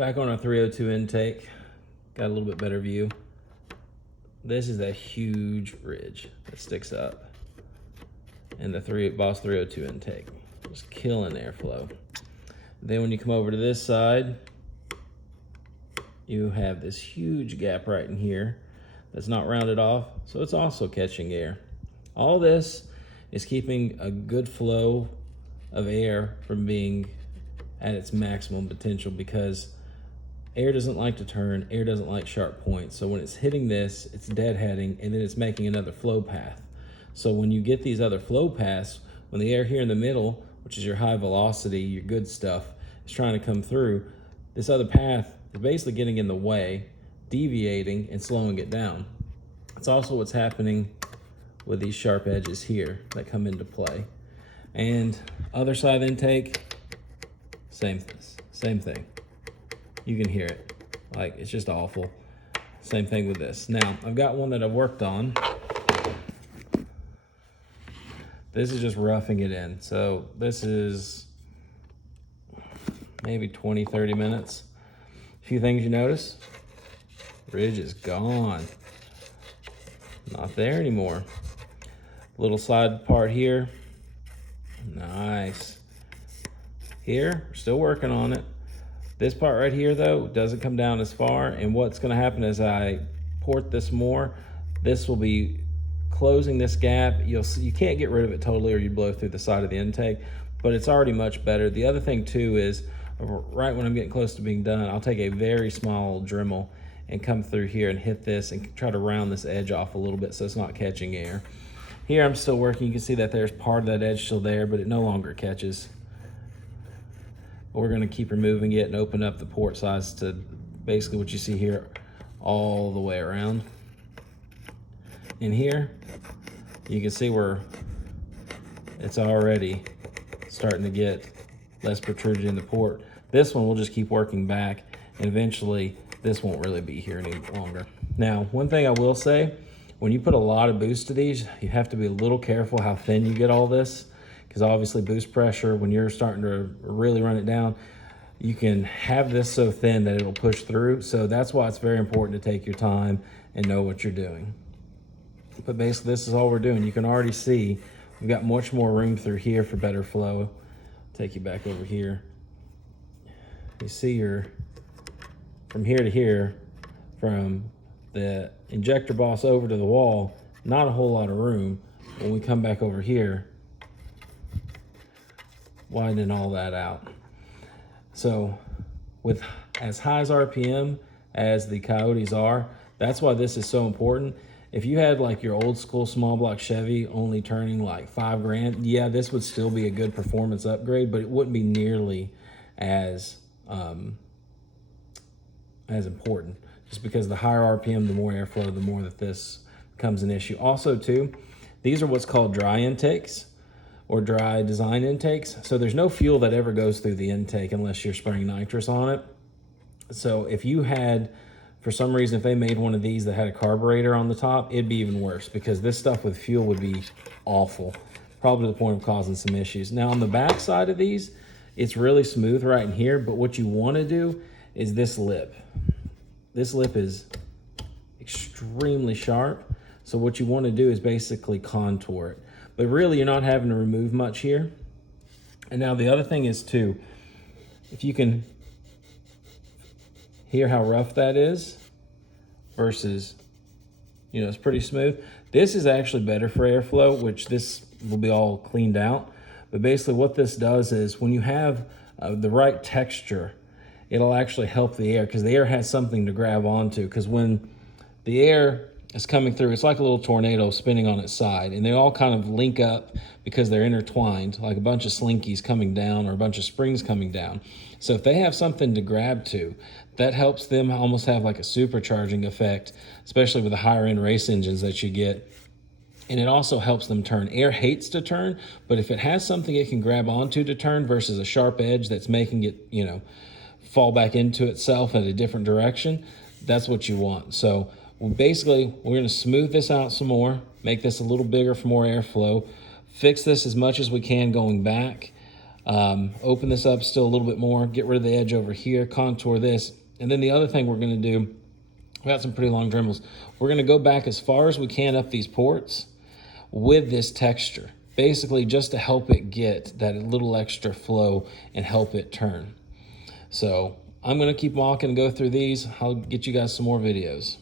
Back on our 302 intake, got a little bit better view. This is a huge ridge that sticks up in the Boss 302 intake. Just killing airflow. Then when you come over to this side, you have this huge gap right in here that's not rounded off, so it's also catching air. All this is keeping a good flow of air from being at its maximum potential, because air doesn't like to turn, air doesn't like sharp points. So when it's hitting this, it's deadheading, and then it's making another flow path. So when you get these other flow paths, when the air here in the middle, which is your high velocity, your good stuff, is trying to come through, this other path is basically getting in the way, deviating and slowing it down. It's also what's happening with these sharp edges here that come into play. And other side intake, same thing. You can hear it, like it's just awful. Same thing with this. Now, I've got one that I've worked on. This is just roughing it in. So this is maybe 20, 30 minutes. A few things you notice. Ridge is gone. Not there anymore. Little side part here. Nice. Here, we're still working on it. This part right here though, doesn't come down as far, and what's gonna happen is I port this more, this will be closing this gap. You can't get rid of it totally or you blow through the side of the intake, but it's already much better. The other thing too is, right when I'm getting close to being done, I'll take a very small Dremel and come through here and hit this and try to round this edge off a little bit so it's not catching air. Here I'm still working. You can see that there's part of that edge still there, but it no longer catches. We're going to keep removing it and open up the port size to basically what you see here all the way around. In here, you can see where it's already starting to get less protruded in the port. This one we'll just keep working back, and eventually this won't really be here any longer. Now, one thing I will say, when you put a lot of boost to these, you have to be a little careful how thin you get all this, because obviously boost pressure, when you're starting to really run it down, you can have this so thin that it'll push through. So that's why it's very important to take your time and know what you're doing. But basically this is all we're doing. You can already see we've got much more room through here for better flow. Take you back over here. You see from here to here, from the injector boss over to the wall, not a whole lot of room. When we come back over here, widening all that out. So with as high as RPM as the Coyotes are, that's why this is so important. If you had like your old school small block Chevy only turning like $5 grand, yeah, this would still be a good performance upgrade, but it wouldn't be nearly as important, just because the higher RPM, the more airflow, the more that this becomes an issue. Also too, these are what's called dry intakes or dry design intakes. So there's no fuel that ever goes through the intake unless you're spraying nitrous on it. So if you had, for some reason, if they made one of these that had a carburetor on the top, it'd be even worse, because this stuff with fuel would be awful, probably to the point of causing some issues. Now on the back side of these, it's really smooth right in here, but what you want to do is this lip. This lip is extremely sharp. So what you want to do is basically contour it. But really you're not having to remove much here. And now the other thing is too, if you can hear how rough that is versus, you know, it's pretty smooth. This is actually better for airflow, which this will be all cleaned out. But basically what this does is when you have the right texture, it'll actually help the air, because the air has something to grab onto. Because when the air is coming through, it's like a little tornado spinning on its side, and they all kind of link up because they're intertwined, like a bunch of slinkies coming down or a bunch of springs coming down. So if they have something to grab to, that helps them almost have like a supercharging effect, especially with the higher end race engines that you get. And it also helps them turn. Air hates to turn, but if it has something it can grab onto to turn versus a sharp edge that's making it, you know, fall back into itself at a different direction, that's what you want. So basically, we're going to smooth this out some more, make this a little bigger for more airflow, fix this as much as we can going back. Open this up still a little bit more, get rid of the edge over here, contour this. And then the other thing we're gonna do, we got some pretty long Dremels. We're gonna go back as far as we can up these ports with this texture, basically just to help it get that little extra flow and help it turn. So I'm gonna keep walking and go through these. I'll get you guys some more videos.